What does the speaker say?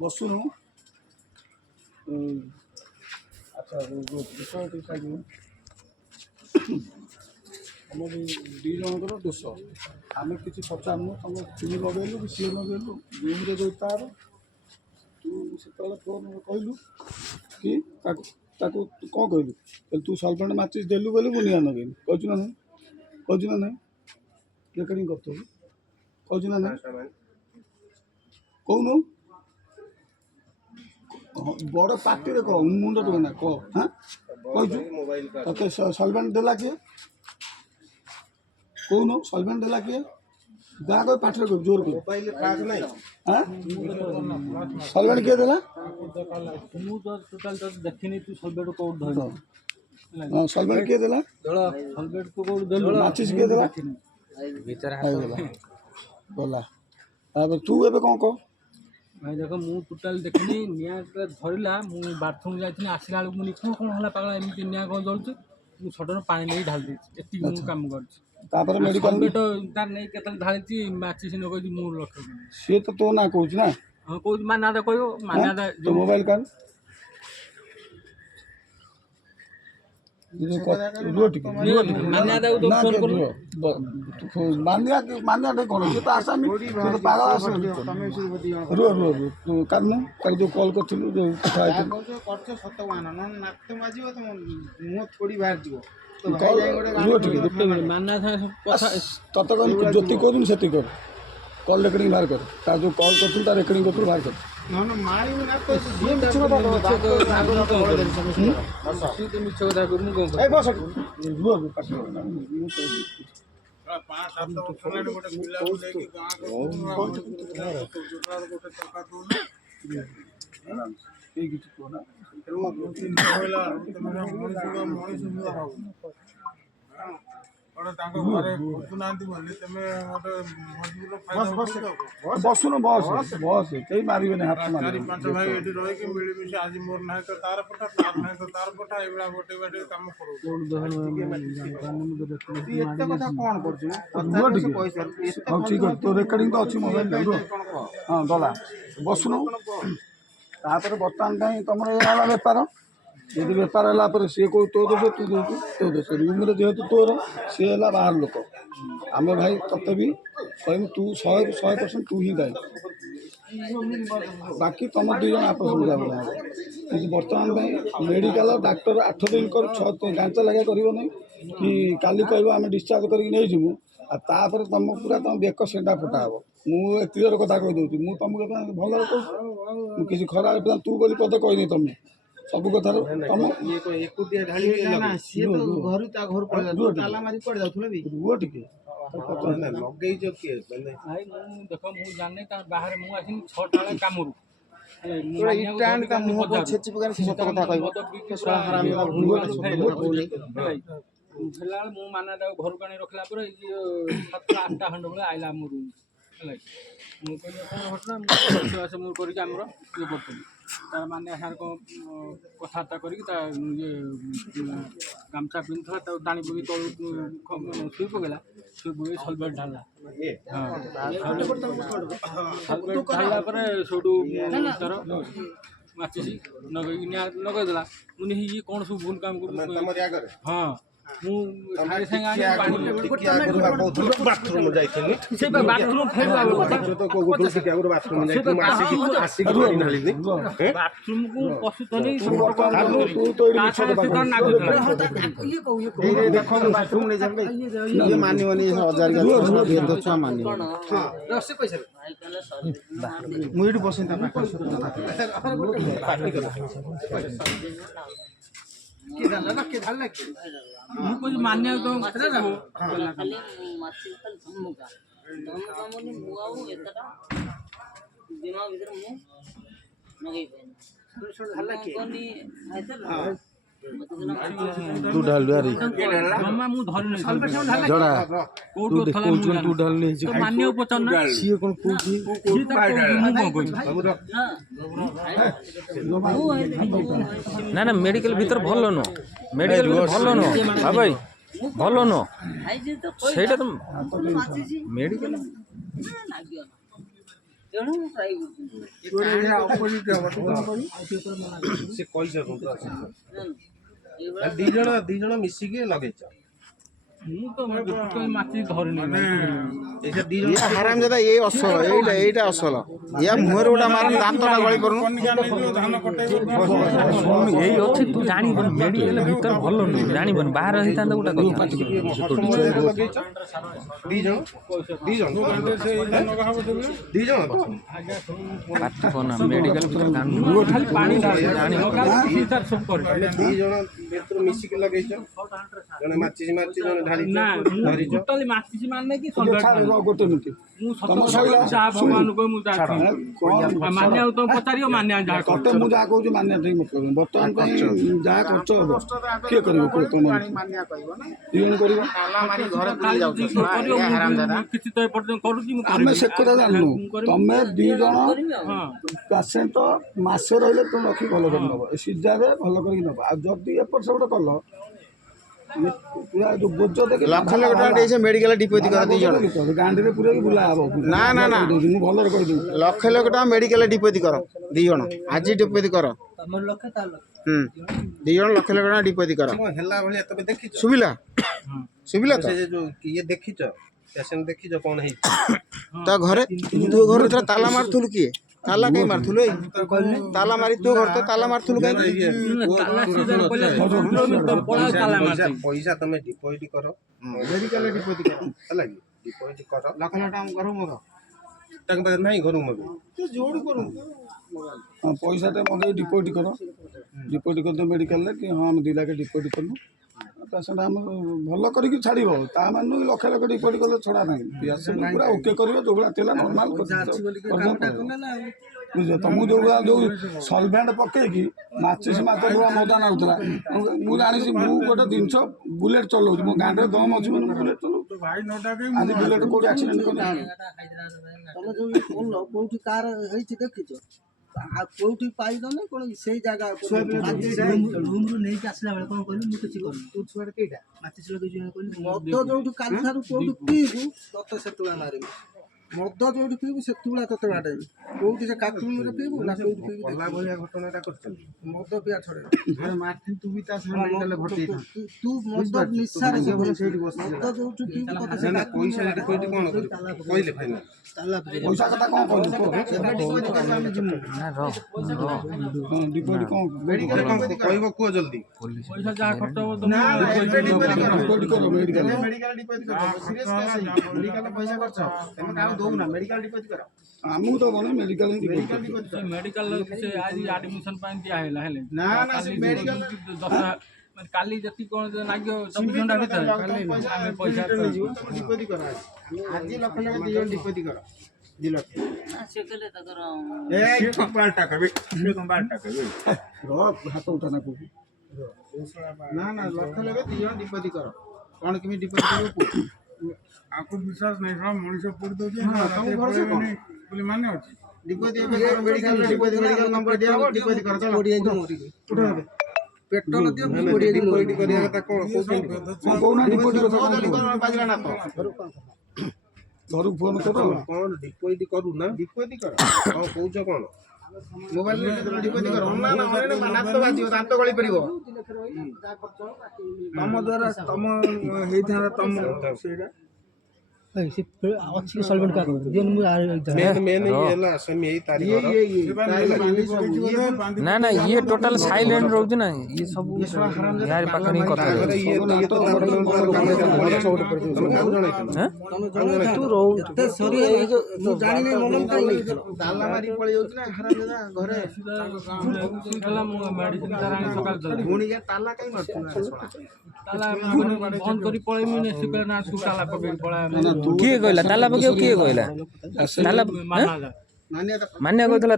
ବସୁନୁ। ଆଚ୍ଛା ତମ ଦୁଇ ଜଣଙ୍କର ଦୋଷ। ଆମେ କିଛି ପଚାରୁନୁ, ତମେ ଚୁଲି ଲଗେଇଲୁ କି ସିଏ ଲଗେଇଲୁ ରୁମ୍ରେ ଯେଉଁ ତାର ତୁ ସେତେବେଳେ ଫୋନ୍ କହିଲୁ କି ତାକୁ ତାକୁ ତୁ କ'ଣ କହିଲୁ? ତୁ ସଲଭେଣ୍ଟ ମାଚିସ୍ ଦେଲୁ ବୋଲି ମୁଁ ନିଆଁ ଲଗେଇଲି କହିଛୁ ନା ନାହିଁ? କହିଛୁ ନା ନାହିଁ? ରେକର୍ଡ଼ିଂ କରିଥିବୁ କହିଛୁ ନା ନାହିଁ? କହୁନୁ ବଡ଼ ପାର୍ଟିରେ କହ, ମୁଣ୍ଡ ଟୁକେ ନା କହ। ହାଁ କହିଛୁ ତତେ ସଲଭେଣ୍ଟ ଦେଲା କିଏ? କହୁନୁ ସଲଭେଣ୍ଟ ଦେଲା କିଏ? ଯାହା କହ ପାଟିରେ କହ, ଜୋର କହ। ହାଁ ସଲଭେଣ୍ଟ କିଏ ଦେଲା? ସଲଭେଣ୍ଟ କିଏ ଦେଲା? ମାଚିସ୍ କିଏ ଦେଲା? ଗଲା। ତାପରେ ତୁ ଏବେ କ'ଣ କହ? भाई देख मु टोटाल देखनी निया धरला मु बाथरूम जाइथिनी आसिला बेलू मुझे कौन हला पागला एमती निया कौन जलुचे मु सडन पानी नहीं ढाल दी एति मु काम करछि। तापर मेडिकल बेटो तार नहीं केतल ढालिछि माचिस न कहि मु लक्ष्य से तो तो ना कहूछ ना। हां कहू मानादा कहयो मानादा जो मोबाइल कान मान्यादा तो फोन करू मान्या कौन से तो आसामी से तो पागल आसामी रो रो रो कानू कल जो कॉल करथिलु जो कथा है करछ सत मान न नाक माजिबो त मुंह थोड़ी बाहर जिवो तो कॉल रो ठीक मान्या कथा तत कल जति कोदुन सेति कर कॉल रेकर्डिंग बाहर कर ता जो कॉल करथिलु ता रेकर्डिंग करथिलु बाहर कर न न मारी ना तो ये मिछ कथा तो आगो तो बड़ देन समझ तो मिछ कथा को मु कोन ए बस रो रो पास 5-7 वर्ष हेलानी गोटे पिला लेके गां को गोटे टका दोना ए किछ कोना तेरो तीन होला तमे मणिस हो और ताको घरे सुनांती बोली तमे गोटे मजबूर फायदा बसुन बस बस केही मारिबेनी हाथ मारि 4-5 भाई एठी रहि के मिली मिशी आज मोर नाही तो तार पटा तार नाही तो तार पटा एबला गोटे बाटे काम करू कोन दहन एते कथा कोन करछु पैसा हां ठीक है तो रेकर्डिंग तो अछि मोबाइल रो हां गला बसुन तापर बर्तमान काई तमर एला व्यापार यदि बेपार है सी कौ तो दोष तू दे तो दोष रूम जेहेतु तोर सी है बाहर लोक आम भाई तते भी कह तू 100% तू ही दायी बाकी तुम दुई जन आपस में जाओ बर्तमान मेडिकल डाक्टर 8 दिन कर 6 गांच लगे कर कि काली कह आम डिस्चार्ज करजीमु आपर तुम पूरा तुम बेक सेंटा फटा हे मुझे क्लीयर कथा कहीदे मुझे तुमको भल कहूँ किसी खराब तू बोली पद कहनी तुम सब कथा तुम एकुटिया ढाली ना सी तो घर ता घर पड़ ताला मारी पड़ जाउथले भी रुओ टिके लगई जो के माने भाई मु देखो मु जाने ता बाहर मु आसिन 6 टाळे कामरू तोरा स्टैंड का मुंह पर छेची पकान से सत कथा कहबो के सोला हराम का भूल भेला मु माना दा घर काने रखला पर 7-8 खंड बळे आइला मु रूम हला मु कहले कोन घटना मु करि के हमरो ये करतली तार माने हार को कथाता करी ता ये गामछा पिंधला ता टाणी पगी तो सुई पगला सुई पगी सलबेट ढाला सलबेट ढाला पर सोडू तार माचिसी नगई देला मुनि ये कोन सब भूल काम कर हां मु सारे संग आनी पानी बाथरूम जाइथनी से बाथरूम फेर तो को गुटू से के बाथरूम जाइथनी आसी की नाली बाथरूम को पशु तनी तू तो ये देखो बाथरूम ले जाबे ये मानिवनी 1000 का दे दो छ मानिव हां रसे पैसा मुइड बसिन ता पार्टी कर के डालला के मु कुछ मान्य तो खाली माछी खाली धमका मोनी मुआउ एतटा दिमाग भीतर मु नगई पे हल्ला के कोनी आइते तू ढाल यारी ଜମା ମୁଁ ଧରି ନାହିଁ जड़ा କୋଉଠୁ ଥିଲା ମୁଁ तू ଜାଣିନି। ढाल ले ତ ମାନିବାକୁ ପଚାରୁ ନା सीए कोन कोठी ସିଏ ତା ମୁଁ କଣ କହିବି ना ना मेडिकल भीतर भल नु मेडिकल भल नु हां भाई भल नु ଖାଇଛି ତ ସେଇଟା ତ ମାଚିଛି मेडिकल ନାଗିବ ତେଣୁ ମୁଁ ଟ୍ରାଏ କରୁଛି ଦି ଜଣ ମିଶିକି ଲଗେଇଛ ମୁଁ ତ ମାଛି ଧରି ନାହିଁ ଏଇଟା ଦି ଜଣ ये हराम दादा ये असल एटा असल या मुहर गोटा मारन दांतटा गळी करू यही अछि तू जानी मेडिकल भीतर भल नु जानी बाहर रहिता गोटा ଲଗେଇଛ ଦି ଜଣ पार्टी कोना मेडिकल भीतर काम ଖାଲି ପାଣି ଜାଣି ସବୁ କରେ ଦି ଜଣ ଭିତରୁ ମିଶିକି ଲଗେଇଛ ଜଣେ ମାଚିଛି ଜଣେ ଢାଳିଛ ନା ମୁଁ ଧରିଛ ଟୋଟାଲି ମାଚିଛି ମାନେ କି ଛାଡ଼, ଗୋଟେ ମିନିଟ୍ ମୁଁ ସତ ତମ କଥା ସଇଲା, କହୁଛି, ଯାହା ଭଗବାନ କହେ ମୁଁ ଯାହା କଣ ମାନିବାକୁ ତ ପଚାରିବ ମାନିବା ଯାହା ତତେ ମୁଁ ଯାହା କହୁଛି ମାନିବା ଠିକ ମତଲବ ବର୍ତ୍ତମାନ ପାଇଁ ଯାହା ଖର୍ଚ୍ଚ ହବ କିଏ କରିବ କୁହ ତମ मानिया कहबो ना ଦି ଜଣ କରିବ ताला मारी घर କାଲି ଯଦି କରିବ ମୁଁ କିଛି ତ ଏପର୍ଯ୍ୟନ୍ତ କରୁଛି ମୁଁ ଆମେ ସେ କଥା ଜାଣିନୁ ମୁଁ କରିବି। ତମେ ଦି ଜଣ ହଁ ପେସେଣ୍ଟ ମାସେ ରହିଲେ ତମେ ରଖି ଭଲ କରି ନେବ ଏ ସିଜାରେ ଭଲ କରିକି ନେବ ଆଉ ଯଦି ଏପଟ ସେପଟ କଲ ପୁରା ଯୋଉ ବୋଝ ଦେଖି लक्ष लाख टका देसे मेडिकल डिपोजिट कर दी जण ଗାଣ୍ଡିରେ ପୁରେଇକି ବୁଲା ହବ ନା, ନା, ନା। ମୁଁ ଭଲରେ କହିଦେବି लक्ष लाख टका मेडिकल डिपोजिट कर दी जण आज डिपोजिट कर दी जण लक्ष लाख टका डिपोजिट कर କଣ ହେଲା ଭଳିଆ ତମେ ଦେଖିଛ सुबिला सुबिला ସେ तो ଯୋଉ ଇଏ ଦେଖିଛ ପେସେଣ୍ଟ ଦେଖିଛ କଣ ହେଇଛି तो घरे तू घर तो ताला मारथुल किए ताला कहीं मारथुल ताला मारी तू घर तो ताला मारथुल कहीं ତାଲା ସିଧାରେ କହିଲେ ପଳାଉ ତାଲା ମାରିଛି ପଇସା ତମେ ଡିପୋଜିଟ କର मेडिकल डिपोजिट कर ହେଲା କି ଡିପୋଜିଟ କର लक्ष लाख टका घर मग ତାଙ୍କ ପାଖରେ ନାହିଁ ଘରକୁ ମଗେଇ तू जोड़ करू ହଁ ପଇସାଟା ମଗେଇ ଡିପୋଜିଟ୍ କର ଡିପୋଜିଟ୍ କରିଦିଅ ମେଡ଼ିକାଲରେ କି ହଁ ଆମେ 2 ଲାଖ ଡିପୋଜିଟ୍ କଲୁ ପେସେଣ୍ଟ ଆମେ ଭଲ କରିକି ଛାଡ଼ିବ ତା ମାନେ ଲକ୍ଷ ଲକ୍ଷ ଡିପୋଜିଟ୍ କଲେ ଛଡ଼ା ନାହିଁ ପେସେଣ୍ଟ ପୁରା ଓକେ କରିବ ଯୋଉଭଳିଆ ଥିଲା ନର୍ମାଲ ବୁଝିଲ ତମକୁ ଯୋଉଭଳିଆ ଯୋଉ ସଲଭେଣ୍ଟ ପକେଇକି ମାଚିସ୍ ମାଛ ଭଳିଆ ମଜା ନାଗୁଥିଲା ମୁଁ ଜାଣିଛି ମୁଁ ଗୋଟେ ଜିନିଷ ବୁଲେଟ୍ ଚଲାଉଛି ମୋ ଗାଁରେ ଦମ ଅଛି ମାନେ ମୁଁ ବୁଲେଟ୍ ଚଲାଉଛି ଆଜି ବୁଲେଟ୍ କୋଉଠି ଆକ୍ସିଡେଣ୍ଟ କଲି ତମେ ଯୋଉ କଲ କୋଉଠି କାର ହେଇଛି ଦେଖିଛ ଆଉ କୋଉଠି ପାଇଲ ନା କଣ ସେଇ ଜାଗା ରୁମରୁ ନେଇକି ଆସିଲା ବେଳେ କଣ କହିଲୁ ମୁଁ କିଛି କରିନି ତୁ ଛୁଆଟା କେଇଟା ମାଚିସ ଲଗେଇଛୁ କହିଲୁ ମଦ ଯୋଉଠୁ କାଲି ଠାରୁ କୋଉଠି ପିଇବୁ ତତେ ସେତୁଳା ମାରିବୁ ମଦ ଯୋଉଠି ପିଇବୁ ସେତୁଳା ତତେ ବାଡ଼େଇବୁ କୋଉଠି ସେ କାକୁଡ଼ିରେ ପିଇବୁ ନା କୋଉଠି ପିଇବୁ କଲା ଭଳିଆ ଘଟଣାଟା କରିଛନ୍ତି ମଦ ପିଆ ଛଡ଼େଇବୁ मारथिन तू भी ता मेडिकल भर्ती था ତୁ ମଦ ନିଶାରେ ସେଇଠି ବସି ମଦ ଯୋଉଠି ପିଇବୁ ତତେ ସେ ନା ପଇସା ଡିପୋଜିଟ କଣ କରିବ କହିଲେ ଫାଇନାଲ ତାଲା ପଇସା କଥା କଣ କହିଲୁ କୁହ डिपोजिट कर ଆମେ जिमु ଡିପୋଜିଟ୍ କଣ ମେଡିକାଲ କଣ କହିବ କୁହ ଜଲ୍ଦି ପଇସା ଯାହା ଖର୍ଚ୍ଚ ହବ ना ତମେ डिपोजिट कर ଡିପୋଜିଟ୍ କର ମେଡ଼ିକାଲ मेडिकल डिपोजिट कर सीरियस केस मेडिकल पैसा खर्च तमे काउ दउ ना मेडिकल डिपोजिट कर ଆମକୁ ତ ଗଲେ ମେଡ଼ିକାଲ ହିଁ मेडिकल ଡିପୋଜିଟ୍ डिपोजिट कर ମେଡିକାଲ ସେ ଆଜି ଆଡମିସନ ପାଇଁ ଦିଆ ହେଲା ହେଲେ ନା ନା ସେ मेडिकल କାଲି ଯେତିକି କଣ ଲାଗିବ 24 ଘଣ୍ଟା ଭିତରେ ଆମେ ପଇସା डिपोजिट कर आज लक्ष लाख दी जण डिपोजिट कर 2 लाख ନା ସେ କହିଲେ ତାଙ୍କର ए कपालटा कबे कपालटा कबे ହାତ ଉଠାନା କହୁଛି ना ना लक्ष लाख दी जण डिपोजिट कर कोन केमी डिपोजिट करू को आपको विश्वास नहीं रहा मनीष पूरी दो तुम घर से कौन बोले माने अच्छी डिपोजिट मेडिकल मेडिकल नंबर दिया हो डिपोजिट कर चलो उठो ପେଟ୍ରୋଲ ଦିଅ ଡିପୋଜିଟ କରିବା କଥା କଣ କହୁଛନ୍ତି କହୁନା ଡିପୋଜିଟ୍ କଥା बाजला ना तो ଘରକୁ ଫୋନ୍ କର କଣ ଡିପୋଜିଟ କରୁ ନା डिपोजिट कर କଣ କହୁଛ କଣ मोबाइल में डिपोजिट कर ना ना ना दांत बाजियो दांत गଳି पड़िबो ତମ ଦ୍ୱାରା ତମ ହେଇଥାନ୍ତା ତମ ସେଇଟା ଅଛି ସଲଭେଣ୍ଟ କାର୍ଡ ମେନ୍ ହେଲା ସେମି ଏଇ ତାରିଖର ना ना ये टोटल साइलेंट रोज ना ये सब यार पाखरे ही कथा ତାପରେ ଇଏ ତ ତାପରେ ତମେ କାହାକୁ ଜଣେଇଥିଲ हैं ତୁ ରହୁ ଏତେ ସରି ମୁଁ ଜାଣିନି ମନ ताला मारी पळि जाउछ ना हराम दादा घरे ହେଲା ମୁଁ ମେଡିସିନ ତାର ଆଣି ସକାଳେ ଦେଲି भूणी के ताला काई मारछ ना ତାଲା ବନ୍ଦ କରି ପଳେଇମି ନା ସେ କହିଲା ନା ତୁ ତାଲା ପକେଇକି ପଳା किए कहला ताला पके किए कहला ताला ମାନା ଯା मान्य मान्य कहला